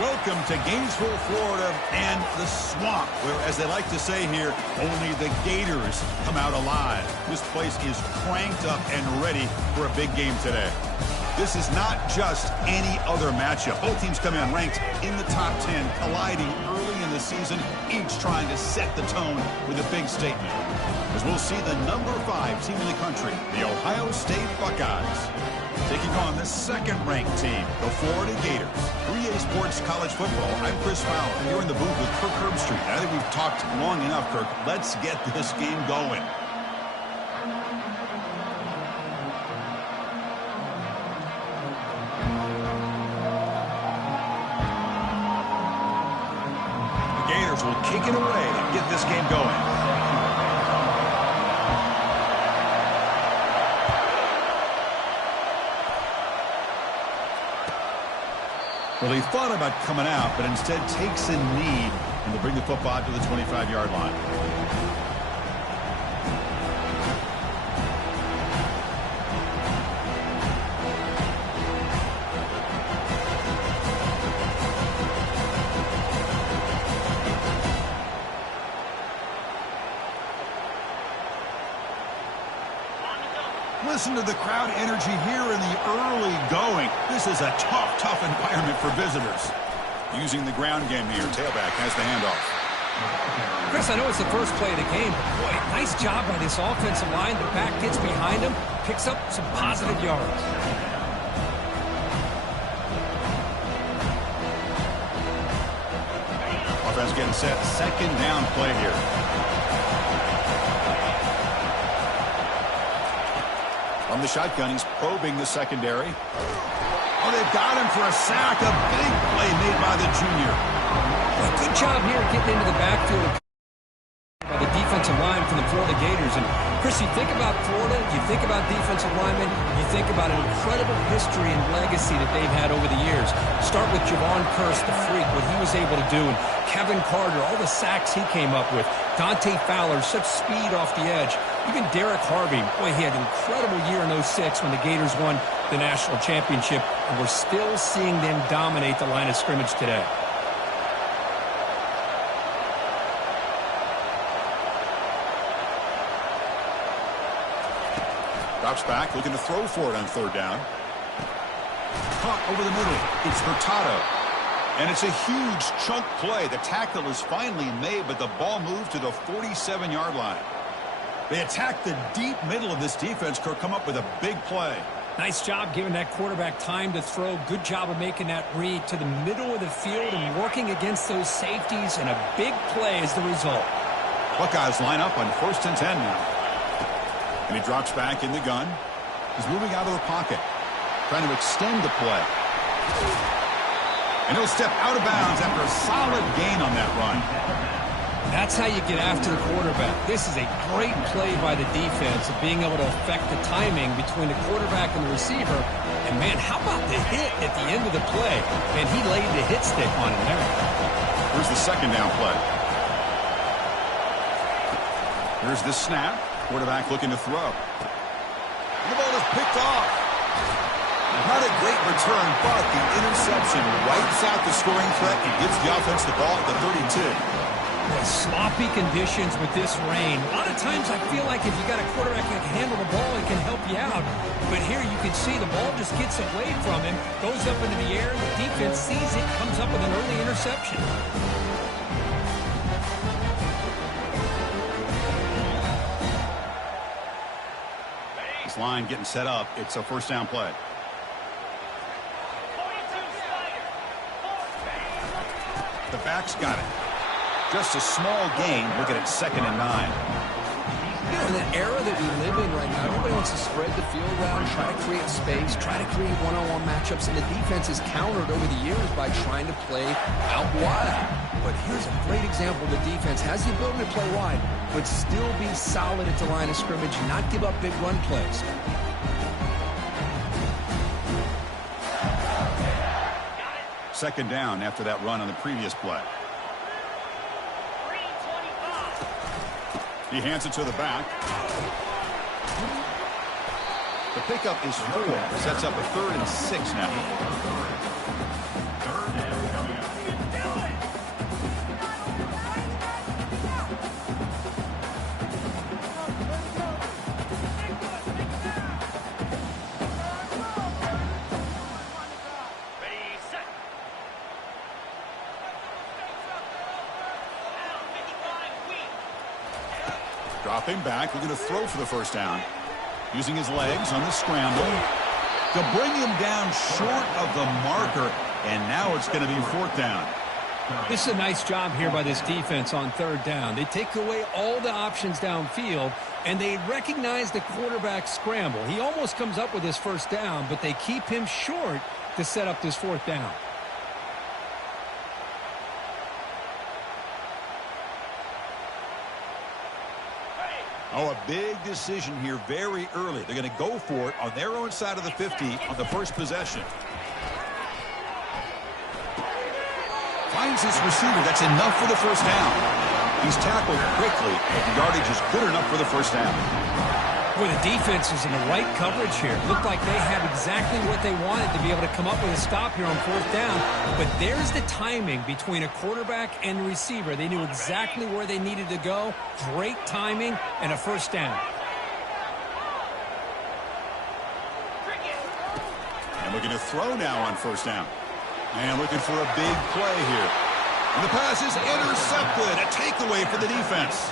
Welcome to Gainesville, Florida, and the swamp, where, as they like to say here, only the Gators come out alive. This place is cranked up and ready for a big game today. This is not just any other matchup. Both teams come in ranked in the top 10, colliding early in the season, each trying to set the tone with a big statement. As we'll see the number 5 team in the country, the Ohio State Buckeyes, taking on the second-ranked team, the Florida Gators. 3A Sports College Football. I'm Chris Fowler here in the booth with Kirk Herbstreit. I think we've talked long enough, Kirk. Let's get this game going. The Gators will kick it away and get this game going. Well, he thought about coming out, but instead takes a knee, and they'll bring the football to the 25-yard line. Listen to the crowd energy here in the early going. This is a tough environment for visitors. Using the ground game here. Tailback has the handoff. Chris, I know it's the first play of the game, but boy, nice job by this offensive line. The back gets behind him, picks up some positive yards. Offense getting set. Second down play here. From the shotgun, he's probing the secondary. Oh, they've got him for a sack. A big play made by the junior. Well, good job here getting into the backfield by the defensive line from the Florida Gators. And, Chris, you think about Florida, you think about defensive linemen, you think about an incredible history and legacy that they've had over the years. Start with Javon Curse, the freak, what he was able to do, and Kevin Carter, all the sacks he came up with. Dante Fowler, such speed off the edge. Even Derek Harvey, boy, he had an incredible year in '06 when the Gators won the national championship, and we're still seeing them dominate the line of scrimmage today. Drops back, looking to throw for it on third down. Caught over the middle. It's Hurtado. And it's a huge chunk play. The tackle is finally made, but the ball moved to the 47-yard line. They attack the deep middle of this defense, Kirk, come up with a big play. Nice job giving that quarterback time to throw. Good job of making that read to the middle of the field and working against those safeties, and a big play is the result. Buckeyes line up on 1st and 10 now. And he drops back in the gun. He's moving out of the pocket, trying to extend the play. And he'll step out of bounds after a solid gain on that run. That's how you get after the quarterback. This is a great play by the defense of being able to affect the timing between the quarterback and the receiver. And, man, how about the hit at the end of the play? And he laid the hit stick on him there. Here's the second down play. Here's the snap. Quarterback looking to throw. And the ball is picked off. Not a great return, but the interception wipes out the scoring threat and gives the offense the ball at the 32. Boy, sloppy conditions with this rain. A lot of times I feel like if you got a quarterback that can handle the ball, it can help you out. But here you can see the ball just gets away from him, goes up into the air, the defense sees it, comes up with an early interception. This line getting set up. It's a first down play. The back's got it. Just a small gain. Look at it, 2nd and 9. You know, in the era that we live in right now, everybody wants to spread the field around, try to create space, try to create one-on-one matchups, and the defense is countered over the years by trying to play out wide. But here's a great example. The defense has the ability to play wide, but still be solid at the line of scrimmage and not give up big run plays. Second down after that run on the previous play. He hands it to the back. The pickup is 4. Sets up a 3rd and 6 now. Dropping back, looking to throw for the first down. Using his legs on the scramble to bring him down short of the marker, and now it's going to be fourth down. This is a nice job here by this defense on third down. They take away all the options downfield, and they recognize the quarterback scramble. He almost comes up with his first down, but they keep him short to set up this fourth down. Oh, a big decision here very early. They're going to go for it on their own side of the 50 on the first possession. Finds his receiver. That's enough for the first down. He's tackled quickly, but the yardage is good enough for the first down. Boy, the defense is in the right coverage here. Looked like they had exactly what they wanted to be able to come up with a stop here on fourth down. But there's the timing between a quarterback and the receiver. They knew exactly where they needed to go. Great timing and a first down. And looking to throw now on first down. And looking for a big play here. And the pass is intercepted. A takeaway for the defense.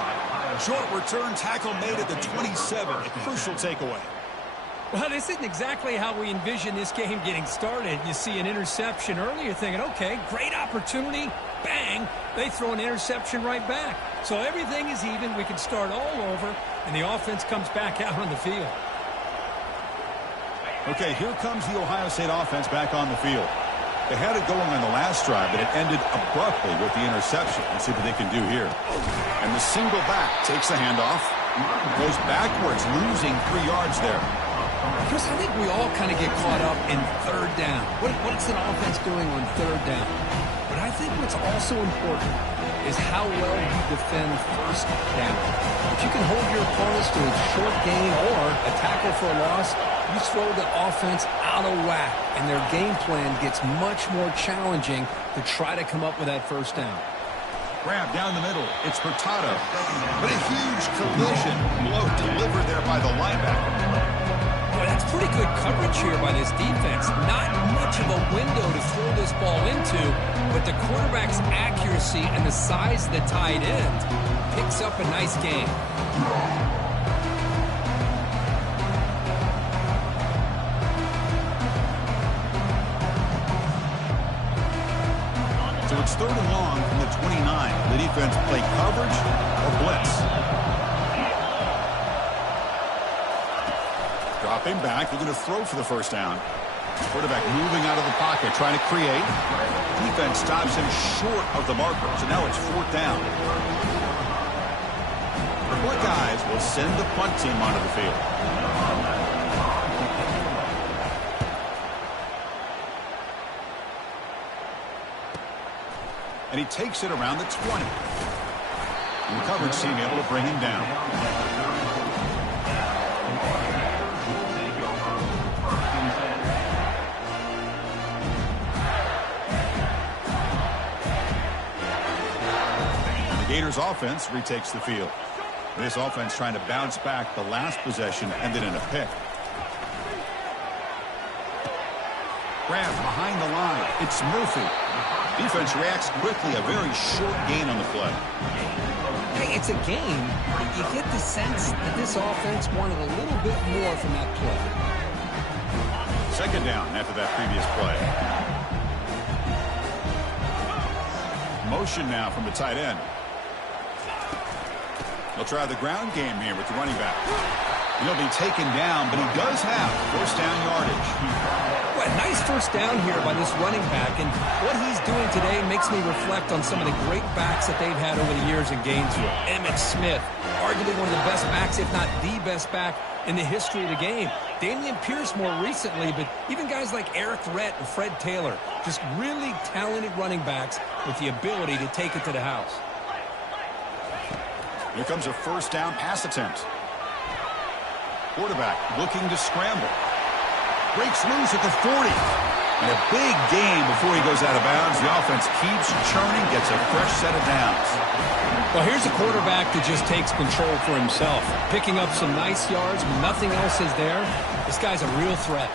Short return tackle made at the 27. A crucial takeaway. Well, this isn't exactly how we envision this game getting started. You see an interception early, you're thinking, okay, great opportunity. Bang, they throw an interception right back. So everything is even. We can start all over, and the offense comes back out on the field. Okay, here comes the Ohio State offense back on the field. They had it going on the last drive, but it ended abruptly with the interception. Let's see what they can do here. And the single back takes the handoff. Goes backwards, losing 3 yards there. Chris, I think we all kind of get caught up in third down. What's an offense doing on third down? But I think what's also important is how well you defend first down. If you can hold your opponents to a short gain or a tackle for a loss, you throw the offense out of whack, and their game plan gets much more challenging to try to come up with that first down. Grab down the middle. It's Furtado. But a huge collision blow delivered there by the linebacker. Boy, that's pretty good coverage here by this defense. Not much of a window to throw this ball into, but the quarterback's accuracy and the size of the tight end picks up a nice game. So it's third and long from the 29. The defense play coverage or blitz. Dropping back. They're going to throw for the first down. Quarterback moving out of the pocket, trying to create. Defense stops him short of the marker. So now it's fourth down. The Buckeyes will send the punt team onto the field. And he takes it around the 20. And the coverage team able to bring him down. And the Gators offense retakes the field. This offense trying to bounce back. The last possession ended in a pick. Grab behind the line. It's Murphy. Defense reacts quickly. A very short gain on the play. Hey, it's a game, but you get the sense that this offense wanted a little bit more from that play. Second down after that previous play. Motion now from the tight end. They'll try the ground game here with the running back. He'll be taken down, but he does have first down yardage. Well, nice first down here by this running back, and what he's doing today makes me reflect on some of the great backs that they've had over the years in Gainesville. Emmitt Smith, arguably one of the best backs, if not the best back in the history of the game. Damian Pierce more recently, but even guys like Eric Rhett and Fred Taylor, just really talented running backs with the ability to take it to the house. Here comes a first down pass attempt. Quarterback looking to scramble. Breaks loose at the 40. And a big gain before he goes out of bounds. The offense keeps churning, gets a fresh set of downs. Well, here's a quarterback that just takes control for himself. Picking up some nice yards when nothing else is there. This guy's a real threat.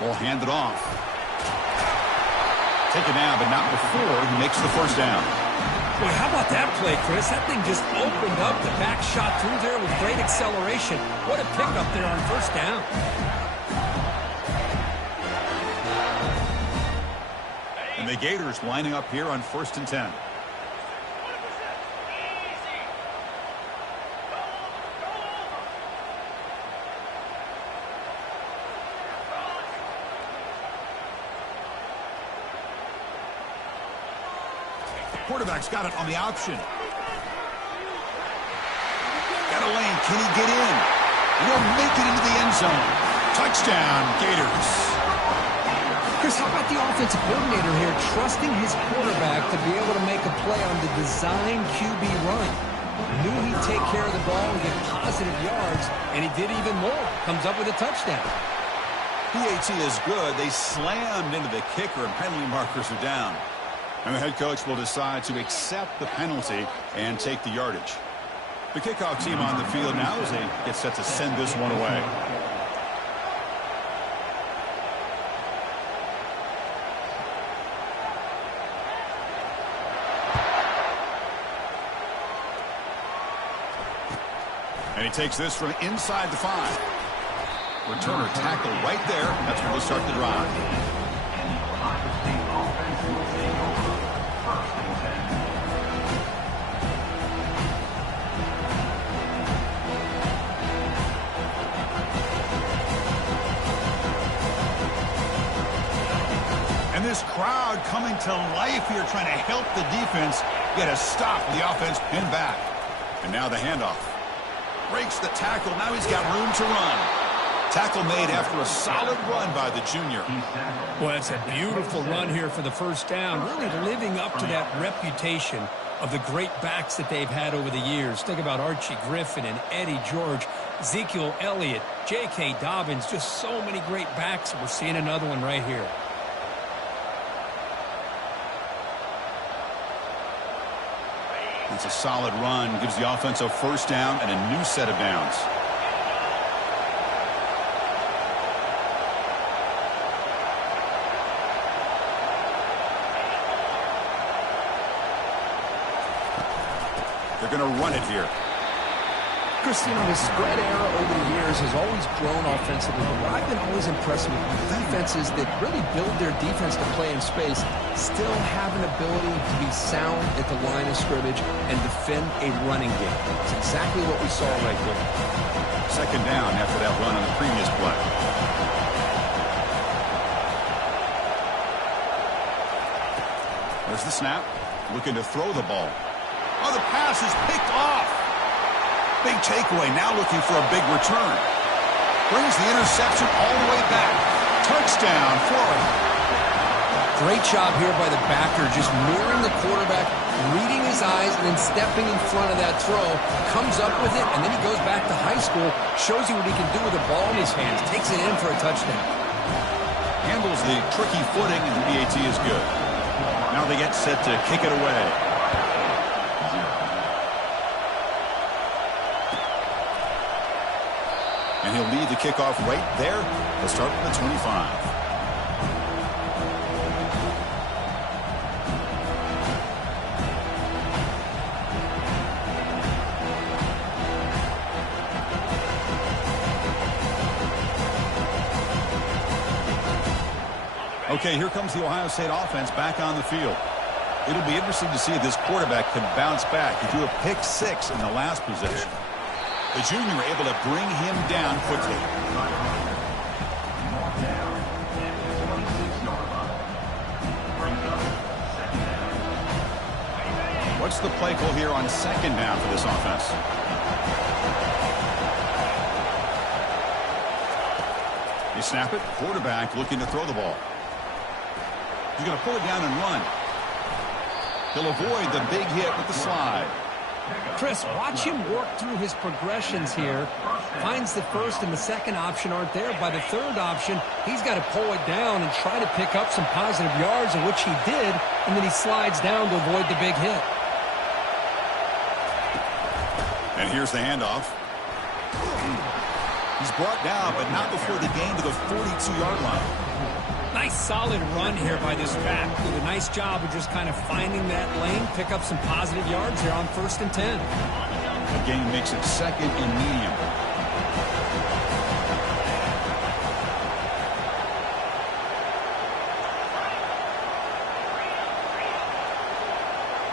Ball handed off. Taken down, but not before he makes the first down. Boy, how about that play, Chris? That thing just opened up. The back shot through there with great acceleration. What a pickup there on first down. And the Gators lining up here on 1st and 10. Quarterback's got it on the option. Got a lane. Can he get in? He'll make it into the end zone. Touchdown, Gators. Chris, how about the offensive coordinator here trusting his quarterback to be able to make a play on the design QB run? Knew he'd take care of the ball and get positive yards, and he did even more. Comes up with a touchdown. PAT is good. They slammed into the kicker, and penalty markers are down. And the head coach will decide to accept the penalty and take the yardage. The kickoff team on the field now as they get set to send this one away. And he takes this from inside the 5. Returner tackle right there. That's where they'll start the drive. And this crowd coming to life here, trying to help the defense get a stop. The offense pinned back. And now the handoff. Breaks the tackle. Now he's got room to run. Tackle made after a solid run by the junior. Well, that's a beautiful run here for the first down. Really living up to that reputation of the great backs that they've had over the years. Think about Archie Griffin and Eddie George, Ezekiel Elliott, J.K. Dobbins. Just so many great backs. We're seeing another one right here. It's a solid run. Gives the offense a first down and a new set of downs. They're going to run it here. Chris, you know, his spread era over the years has always grown offensively. But I've been always impressed with defenses that really build their defense to play in space, still have an ability to be sound at the line of scrimmage and defend a running game. That's exactly what we saw right there. Second down after that run on the previous play. There's the snap. Looking to throw the ball. Oh, the pass is picked off. Big takeaway, now looking for a big return. Brings the interception all the way back. Touchdown, Florida. Great job here by the backer, just mirroring the quarterback, reading his eyes, and then stepping in front of that throw. Comes up with it, and then he goes back to high school, shows you what he can do with the ball in his hands, takes it in for a touchdown. Handles the tricky footing, and the PAT is good. Now they get set to kick it away. And he'll lead the kickoff right there. They'll start from the 25. Okay, here comes the Ohio State offense back on the field. It'll be interesting to see if this quarterback can bounce back. He threw a pick 6 in the last possession. The junior able to bring him down quickly. What's the play call here on second down for this offense? You snap it. Quarterback looking to throw the ball. He's going to pull it down and run. He'll avoid the big hit with the slide. Chris, watch him work through his progressions here. Finds the first and the second option aren't there. By the third option, he's got to pull it down and try to pick up some positive yards, of which he did, and then he slides down to avoid the big hit. And here's the handoff. He's brought down, but not before the gain to the 42-yard line. Nice solid run here by this back. Did a nice job of just kind of finding that lane, pick up some positive yards there on 1st and 10. The game makes it 2nd and medium.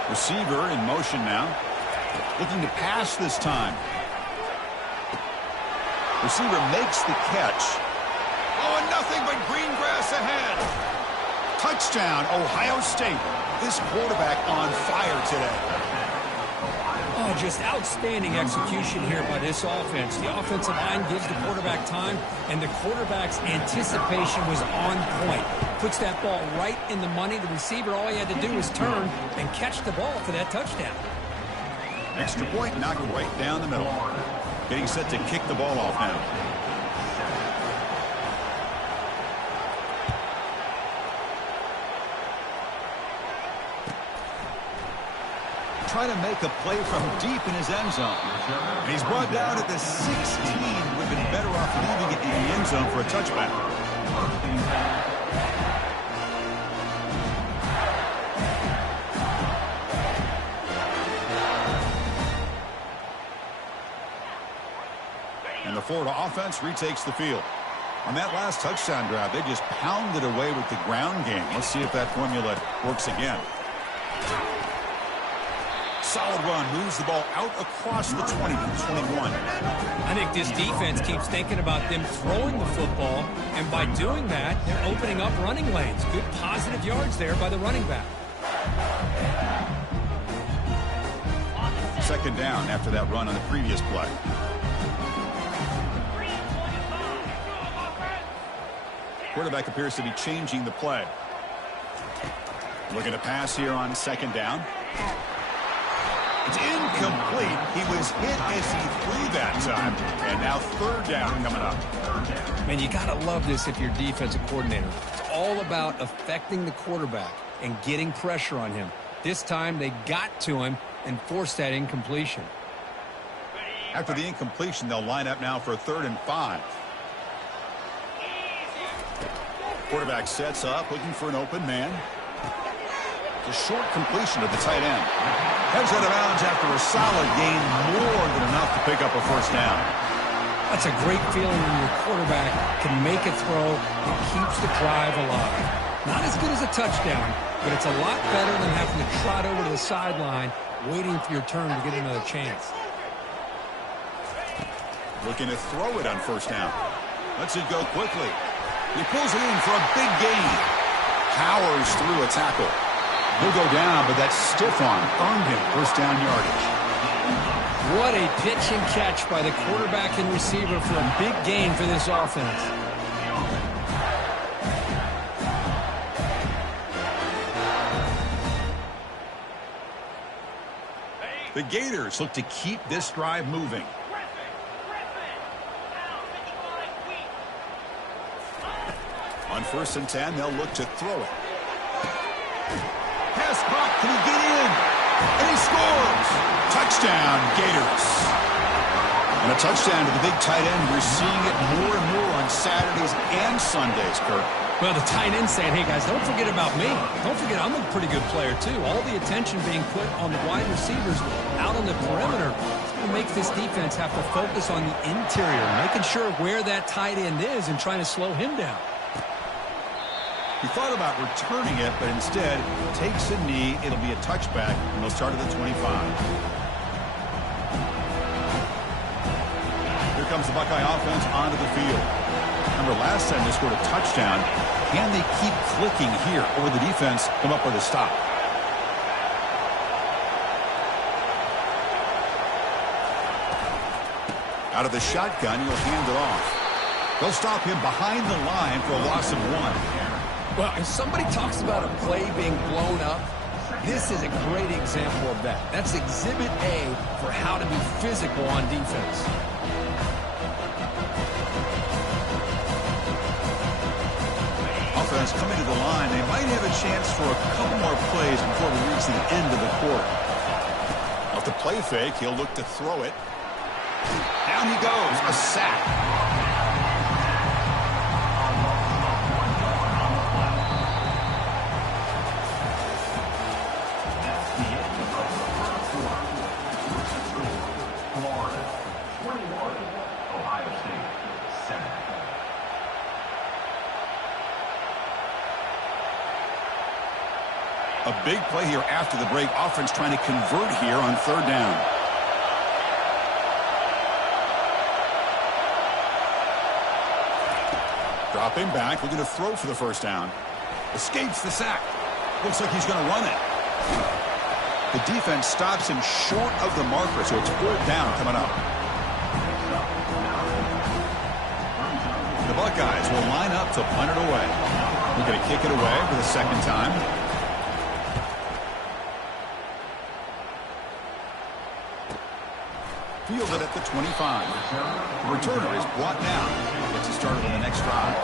Receiver in motion now. Looking to pass this time. Receiver makes the catch. Oh, and nothing but green grass ahead. Touchdown, Ohio State. This quarterback on fire today. Oh, just outstanding execution here by this offense. The offensive line gives the quarterback time, and the quarterback's anticipation was on point. Puts that ball right in the money. The receiver, all he had to do was turn and catch the ball for that touchdown. Extra point, knocked right down the middle. Getting set to kick the ball off now. Trying to make a play from deep in his end zone. And he's brought down at the 16. Would have been better off leaving it in the end zone for a touchback. And the Florida offense retakes the field. On that last touchdown drive, they just pounded away with the ground game. Let's see if that formula works again. Solid run, moves the ball out across the 20 to 21. I think this defense keeps thinking about them throwing the football, and by doing that, they're opening up running lanes. Good positive yards there by the running back. 2nd down after that run on the previous play. Quarterback appears to be changing the play. Looking to pass here on 2nd down. It's incomplete. He was hit as he threw that time. And now 3rd down coming up. Man, you got to love this if you're defensive coordinator. It's all about affecting the quarterback and getting pressure on him. This time they got to him and forced that incompletion. After the incompletion, they'll line up now for 3rd and 5. Quarterback sets up, looking for an open man. It's a short completion to the tight end. Heads out of bounds after a solid gain, more than enough to pick up a 1st down. That's a great feeling when your quarterback can make a throw and keeps the drive alive. Not as good as a touchdown, but it's a lot better than having to trot over to the sideline, waiting for your turn to get another chance. Looking to throw it on 1st down. Lets it go quickly. He pulls it in for a big gain. Powers through a tackle. He'll go down, but that stiff arm earned him 1st down yardage. What a pitch and catch by the quarterback and receiver for a big gain for this offense. The Gators look to keep this drive moving. On 1st and 10, they'll look to throw it. Pass caught. Can he get in? And he scores. Touchdown, Gators. And a touchdown to the big tight end. We're seeing it more and more on Saturdays and Sundays, Kirk. Well, the tight end saying, hey, guys, don't forget about me. Don't forget I'm a pretty good player, too. All the attention being put on the wide receivers out on the perimeter. It's going to make this defense have to focus on the interior, making sure where that tight end is and trying to slow him down. He thought about returning it, but instead takes a knee. It'll be a touchback, and they'll start at the 25. Here comes the Buckeye offense onto the field. Remember, last time they scored a touchdown. Can they keep clicking here, or will the defense come up with a stop? Out of the shotgun, he'll hand it off. They'll stop him behind the line for a loss of 1. Well, if somebody talks about a play being blown up, this is a great example of that. That's Exhibit A for how to be physical on defense. Offense coming to the line. They might have a chance for a couple more plays before we reach the end of the quarter. Off the play fake, he'll look to throw it. Down he goes, a sack. A big play here after the break. Offense trying to convert here on third down. Dropping back, looking to throw for the first down. Escapes the sack. Looks like he's going to run it. The defense stops him short of the marker, so it's fourth down coming up. The Buckeyes will line up to punt it away. We're going to kick it away for the second time. Fielded at the 25. The returner is brought down. Gets it started on the next drive.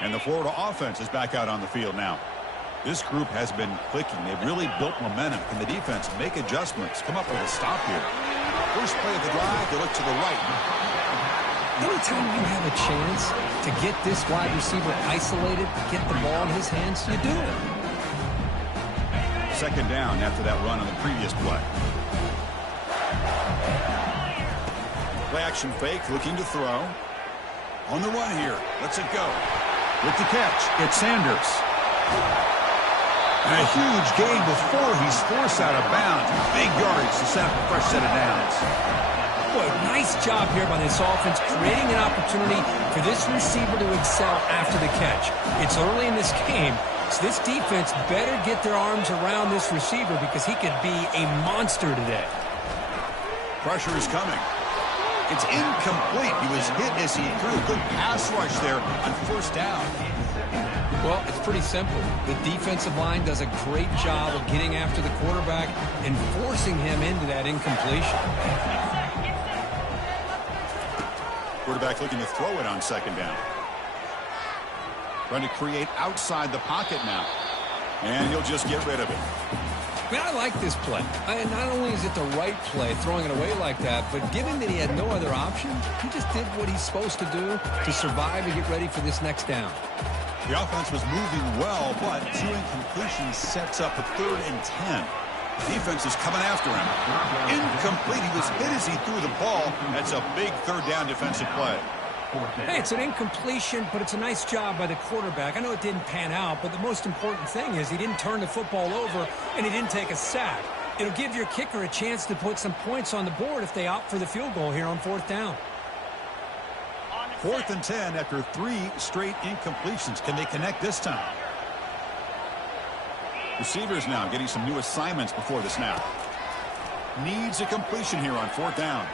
And the Florida offense is back out on the field now. This group has been clicking. They've really built momentum. Can the defense make adjustments? Come up with a stop here. First play of the drive, they look to the right. Anytime you have a chance to get this wide receiver isolated, get the ball in his hands, you do it. Second down after that run on the previous play. Play action fake, looking to throw. On the run here. Lets it go. With the catch, it's Sanders. And a huge gain before he's forced out of bounds. Big yardage to set up a fresh set of downs. Boy, nice job here by this offense, creating an opportunity for this receiver to excel after the catch. It's early in this game, so this defense better get their arms around this receiver because he could be a monster today. Pressure is coming. It's incomplete. He was hit as he threw. Good pass rush there on first down. Well, it's pretty simple. The defensive line does a great job of getting after the quarterback and forcing him into that incompletion. Quarterback looking to throw it on second down. Trying to create outside the pocket now. And he'll just get rid of it. Man, I like this play. Not only is it the right play, throwing it away like that, but given that he had no other option, he just did what he's supposed to do to survive and get ready for this next down. The offense was moving well, but two incompletions sets up a 3rd and 10. Defense is coming after him. Incomplete. He was hit as he threw the ball. That's a big third down defensive play. Hey, it's an incompletion, but it's a nice job by the quarterback. I know it didn't pan out, but the most important thing is he didn't turn the football over and he didn't take a sack. It'll give your kicker a chance to put some points on the board if they opt for the field goal here on fourth down. 4th and 10 after 3 straight incompletions. Can they connect this time? Receivers now getting some new assignments before the snap. Needs a completion here on 4th down.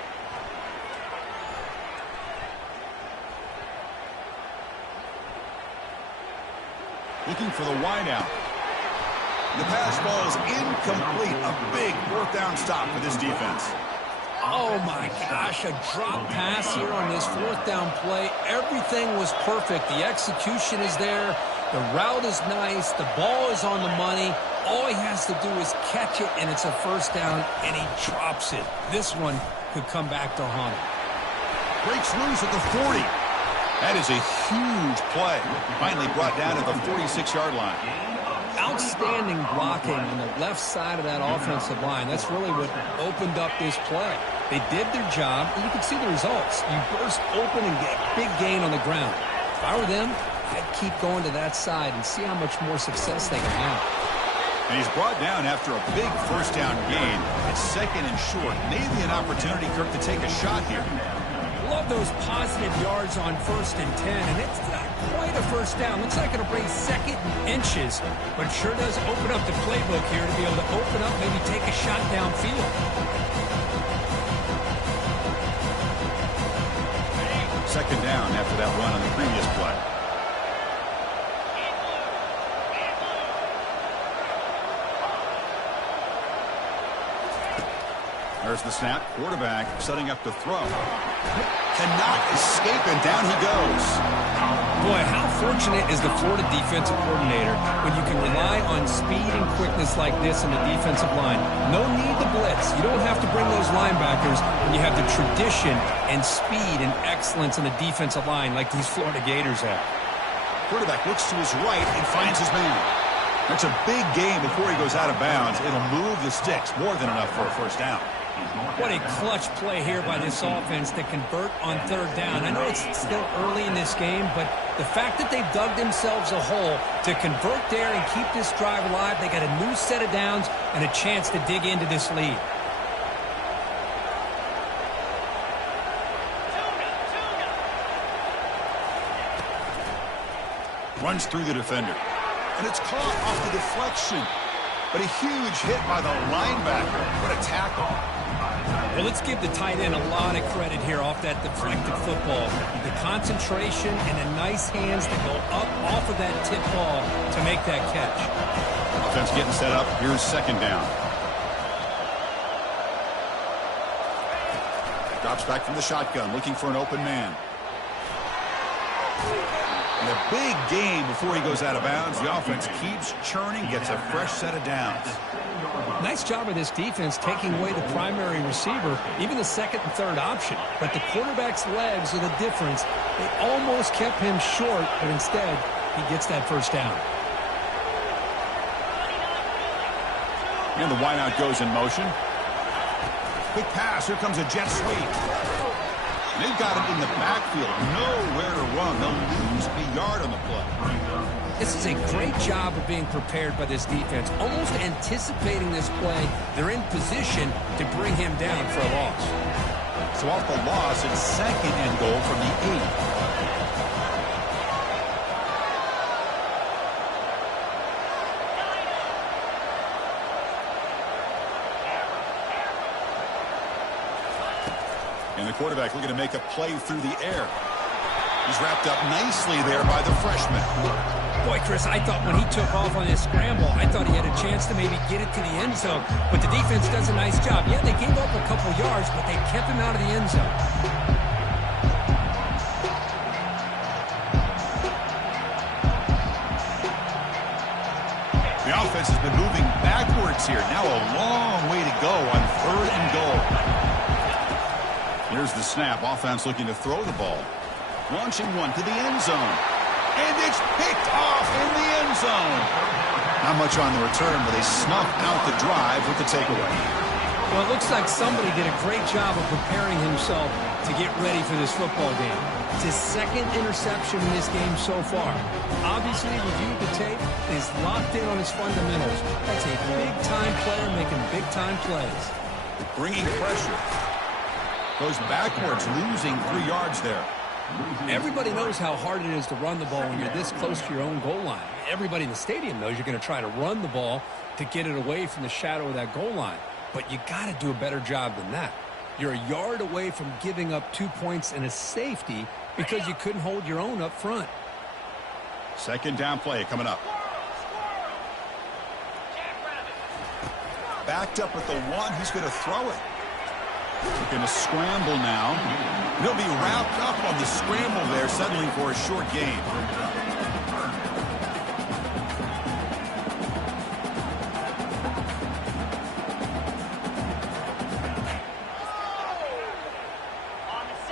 Looking for the wideout. The pass ball is incomplete. A big 4th down stop for this defense. Oh, my gosh, a drop pass here on this 4th down play. Everything was perfect. The execution is there. The route is nice. The ball is on the money. All he has to do is catch it, and it's a first down, and he drops it. This one could come back to haunt him. Breaks loose at the 40. That is a huge play. Finally brought down at the 46-yard line. Outstanding blocking on the left side of that offensive line. That's really what opened up this play. They did their job, and you can see the results. You burst open and get a big gain on the ground. If I were them, I'd keep going to that side and see how much more success they can have. And he's brought down after a big first down gain. It's 2nd and short. Maybe an opportunity, Kirk, to take a shot here. Love those positive yards on 1st and 10, and it's not quite a first down. Looks like it'll bring 2nd and inches, but it sure does open up the playbook here to be able to open up, maybe take a shot downfield. 2nd down after that run on the previous play. There's the snap. Quarterback setting up to throw. Cannot escape, and down he goes. Boy, how fortunate is the Florida defensive coordinator when you can rely on speed and quickness like this in the defensive line. No need to blitz. You don't have to bring those linebackers when you have the tradition and speed and excellence in the defensive line like these Florida Gators have. Quarterback looks to his right and finds his man. That's a big game before he goes out of bounds. It'll move the sticks more than enough for a first down. What a clutch play here by this offense to convert on third down. I know it's still early in this game, but the fact that they've dug themselves a hole to convert there and keep this drive alive, they got a new set of downs and a chance to dig into this lead. Runs through the defender. And it's caught off the deflection. But a huge hit by the linebacker. What a tackle. Well, let's give the tight end a lot of credit here off that deflected football. The concentration and the nice hands that go up off of that tip ball to make that catch. Offense getting set up. Here's second down. Drops back from the shotgun, looking for an open man. And a big game before he goes out of bounds. The offense keeps churning, gets a fresh set of downs. Nice job of this defense taking away the primary receiver, even the second and third option. But the quarterback's legs are the difference. They almost kept him short, but instead, he gets that first down. And the wideout goes in motion. Quick pass. Here comes a jet sweep. They've got him in the backfield. Nowhere to run. They'll lose a yard on the play. This is a great job of being prepared by this defense. Almost anticipating this play, they're in position to bring him down for a loss. So off the loss, it's second and goal from the 8. And the quarterback looking to make a play through the air. He's wrapped up nicely there by the freshman. Boy, Chris, I thought when he took off on his scramble, I thought he had a chance to maybe get it to the end zone. But the defense does a nice job. Yeah, they gave up a couple yards, but they kept him out of the end zone. The offense has been moving backwards here. Now a long way to go on third and goal. Here's the snap. Offense looking to throw the ball. Launching one to the end zone. And it's picked off in the end zone. Not much on the return, but they snuff out the drive with the takeaway. Well, it looks like somebody did a great job of preparing himself to get ready for this football game. It's his second interception in this game so far. Obviously, reviewed the tape, is locked in on his fundamentals. That's a big-time player making big-time plays. Bringing pressure. Goes backwards, losing 3 yards there. Everybody knows how hard it is to run the ball when you're this close to your own goal line. Everybody in the stadium knows you're going to try to run the ball to get it away from the shadow of that goal line. But you got to do a better job than that. You're a yard away from giving up 2 points and a safety because you couldn't hold your own up front. Second down play coming up. Backed up at the 1. He's going to throw it. Going to scramble now. He'll be wrapped up on the scramble there, settling for a short gain.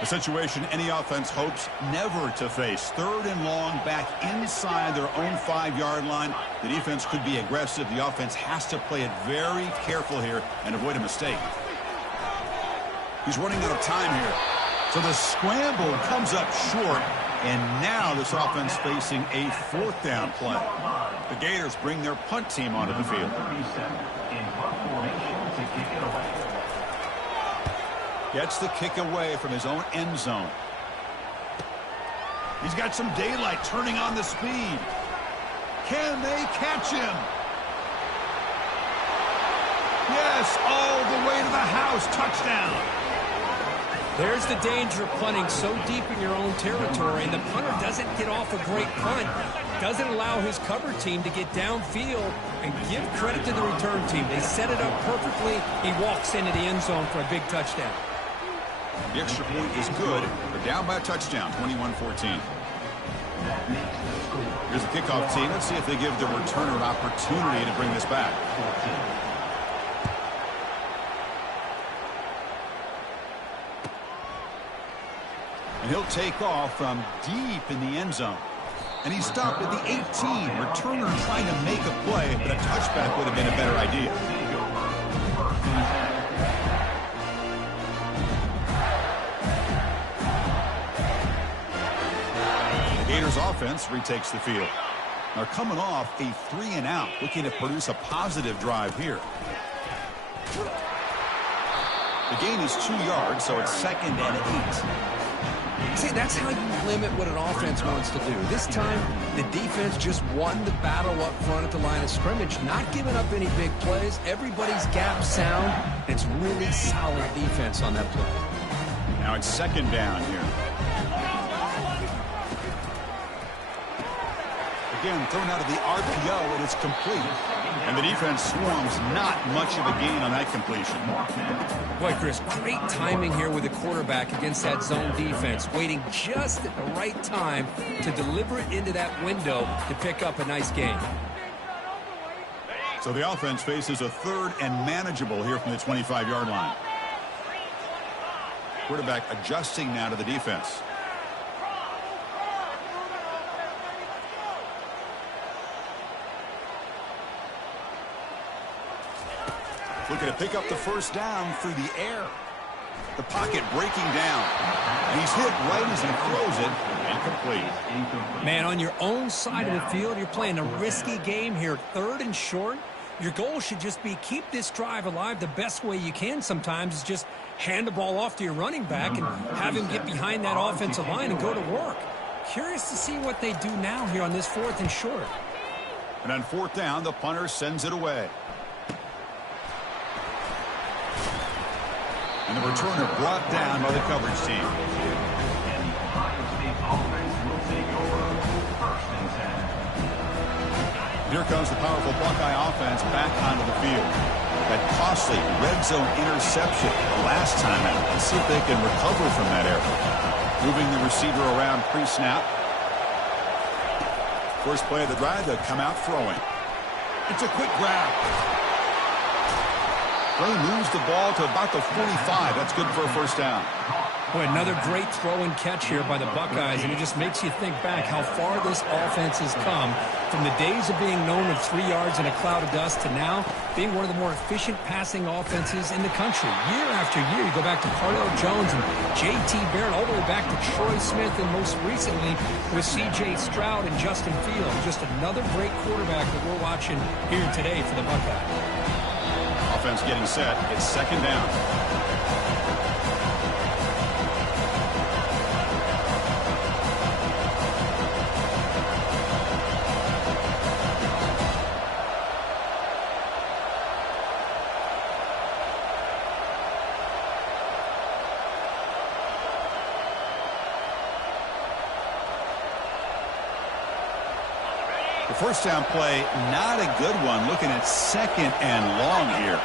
A situation any offense hopes never to face. Third and long, back inside their own 5-yard line. The defense could be aggressive. The offense has to play it very careful here and avoid a mistake. He's running out of time here. So the scramble comes up short, and now this offense facing a 4th down play. The Gators bring their punt team onto the field. Gets the kick away from his own end zone. He's got some daylight turning on the speed. Can they catch him? Yes, all the way to the house. Touchdown. There's the danger of punting so deep in your own territory, and the punter doesn't get off a great punt. Doesn't allow his cover team to get downfield and give credit to the return team. They set it up perfectly. He walks into the end zone for a big touchdown. The extra point is good. They're down by a touchdown, 21-14. Here's the kickoff team. Let's see if they give the returner an opportunity to bring this back. And he'll take off from deep in the end zone. And he stopped at the 18. Returner trying to make a play, but a touchback would have been a better idea. The Gators offense retakes the field. They're coming off a 3-and-out, looking to produce a positive drive here. The gain is 2 yards, so it's 2nd and 8. See, that's how you limit what an offense wants to do. This time, the defense just won the battle up front at the line of scrimmage, not giving up any big plays. Everybody's gap sound. It's really solid defense on that play. Now it's 2nd down here. Again, thrown out of the RPO, and it's complete. And the defense swarms, not much of a gain on that completion. Boy, Chris, great timing here with the quarterback against that zone defense, waiting just at the right time to deliver it into that window to pick up a nice gain. So the offense faces a 3rd and manageable here from the 25-yard line. Quarterback adjusting now to the defense. Looking to pick up the 1st down through the air. The pocket breaking down. And he's hit right as he throws it. Incomplete. Man, on your own side of the field, you're playing a risky game here. 3rd and short. Your goal should just be keep this drive alive. The best way you can sometimes is just hand the ball off to your running back and have him get behind that offensive line and go to work. Curious to see what they do now here on this 4th and short. And on 4th down, the punter sends it away. And the returner brought down by the coverage team. Here comes the powerful Buckeye offense back onto the field. That costly red zone interception the last time out. Let's see if they can recover from that error. Moving the receiver around pre-snap. First play of the drive, they'll come out throwing. It's a quick grab. Ray moves the ball to about the 45. That's good for a 1st down. Boy, another great throw and catch here by the Buckeyes, and it just makes you think back how far this offense has come from the days of being known of 3 yards in a cloud of dust to now being one of the more efficient passing offenses in the country. Year after year, you go back to Cardell Jones and J.T. Barrett, all the way back to Troy Smith, and most recently with C.J. Stroud and Justin Fields. Just another great quarterback that we're watching here today for the Buckeyes. Offense getting set. It's 2nd down. The 1st down play, not a good one. Looking at 2nd and long here.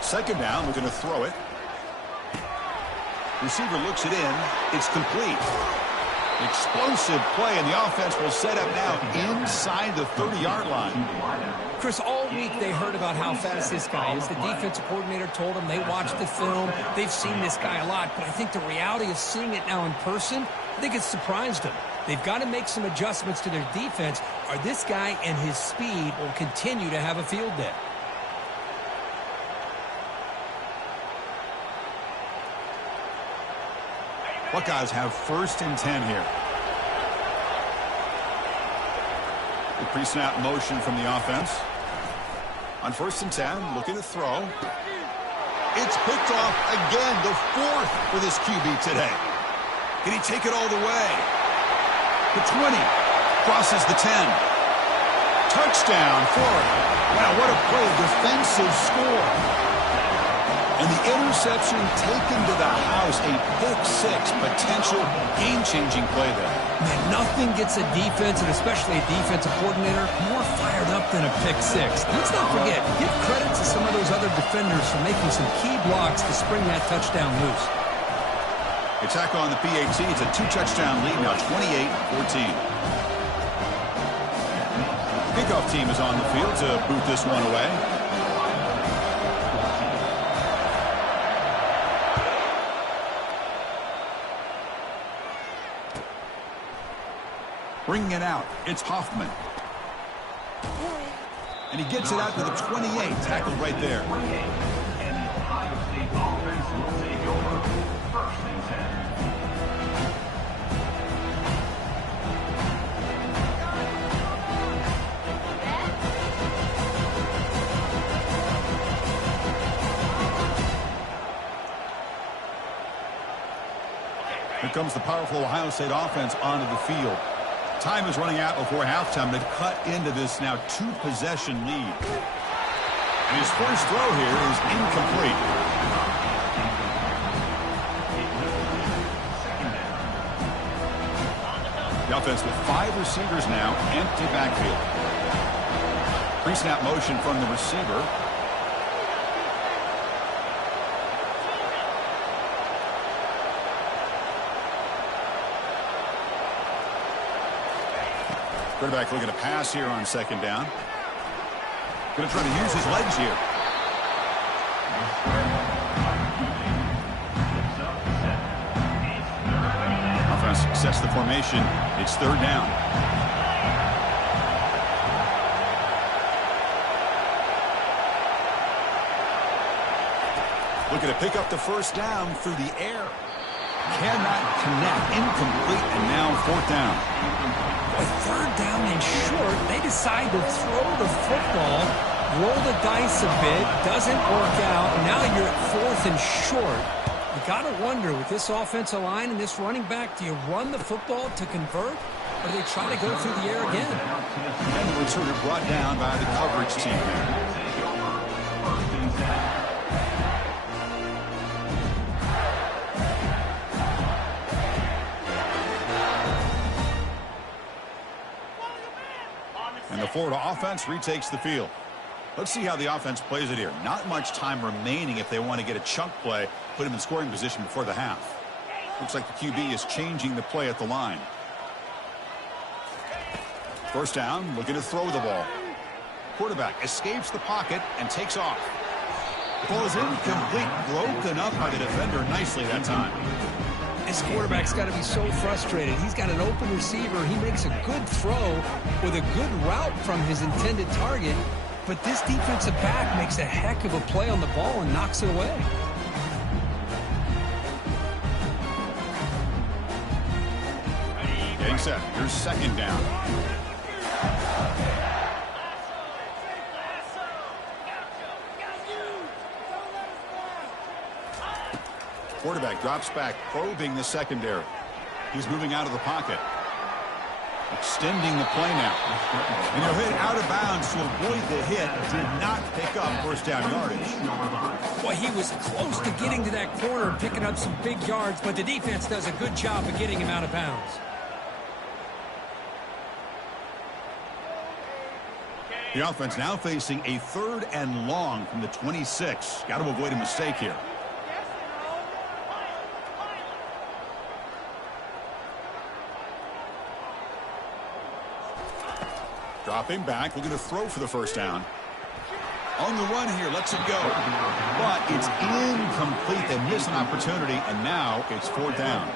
Second down, looking to throw it. Receiver looks it in. It's complete. Explosive play, and the offense will set up now inside the 30-yard line. Chris, all week they heard about how fast this guy is. The defensive coordinator told them they watched the film. They've seen this guy a lot, but I think the reality of seeing it now in person, I think it's surprised them. They've got to make some adjustments to their defense, or this guy and his speed will continue to have a field day. Buckeyes have 1st and 10 here. The pre-snap motion from the offense. On 1st and 10, looking to throw. It's picked off again, the 4th for this QB today. Can he take it all the way? The 20, crosses the 10. Touchdown, Florida. Wow, what a play, defensive score. And the interception taken to the house, a pick-6, potential game-changing play there. Man, nothing gets a defense, and especially a defensive coordinator, more fired up than a pick-6. Let's not forget, give credit to some of those other defenders for making some key blocks to spring that touchdown loose. Attack on the PAT. It's a 2-touchdown lead now, 28-14. Kickoff team is on the field to boot this one away. Bringing it out, it's Hoffman. And he gets it out to the 28, tackled right there. And the Ohio State offense will take over 1st and 10. Here comes the powerful Ohio State offense onto the field. Time is running out before halftime to cut into this now 2-possession lead. And his first throw here is incomplete. The offense with 5 receivers now, empty backfield. Pre-snap motion from the receiver. Quarterback looking to pass here on 2nd down. Going to try to use his legs here. Offense sets the formation. It's 3rd down. Looking to pick up the 1st down through the air. Cannot connect. Incomplete, and now 4th down. With 3rd down and short, they decide to throw the football, roll the dice a bit, doesn't work out. Now you're at 4th and short. You got to wonder, with this offensive line and this running back, do you run the football to convert, or do they try to go through the air again? And the returner brought down by the coverage team. And the Florida offense retakes the field. Let's see how the offense plays it here. Not much time remaining if they want to get a chunk play, put him in scoring position before the half. Looks like the QB is changing the play at the line. 1st down, looking to throw the ball. Quarterback escapes the pocket and takes off. The ball is incomplete, broken up by the defender nicely that time. This quarterback's got to be so frustrated. He's got an open receiver. He makes a good throw with a good route from his intended target, but this defensive back makes a heck of a play on the ball and knocks it away. Getting set. Here's 2nd down. Quarterback drops back, probing the secondary. He's moving out of the pocket. Extending the play now. And he'll hit out of bounds to avoid the hit. Did not pick up 1st down yardage. Boy, he was close to getting to that corner and picking up some big yards, but the defense does a good job of getting him out of bounds. The offense now facing a 3rd and long from the 26. Got to avoid a mistake here. Dropping back, looking to throw for the 1st down. On the run here, lets it go. But it's incomplete. They miss an opportunity, and now it's 4th down.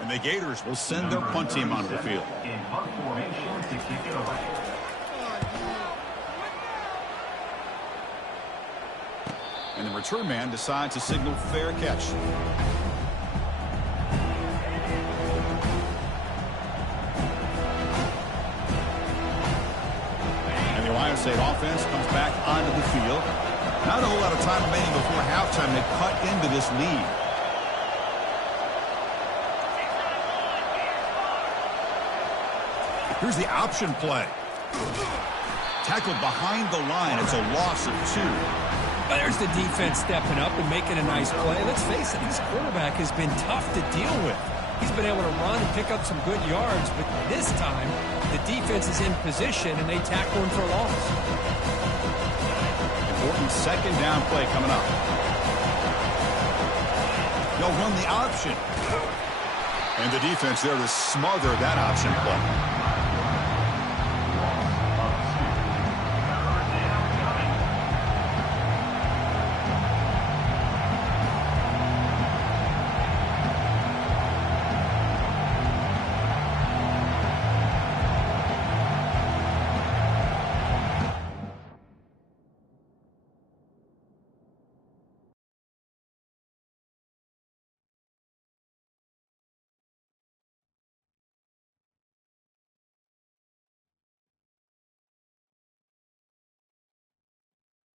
And the Gators will send their punt team onto the field. In punt formation to kick it away. And the return man decides to signal fair catch. And the Ohio State offense comes back onto the field. Not a whole lot of time remaining before halftime to cut into this lead. Here's the option play. Tackled behind the line. It's a loss of 2. There's the defense stepping up and making a nice play. Let's face it, this quarterback has been tough to deal with. He's been able to run and pick up some good yards, but this time the defense is in position and they tackle him for a loss. Important 2nd down play coming up. They'll run the option. And the defense there to smother that option play.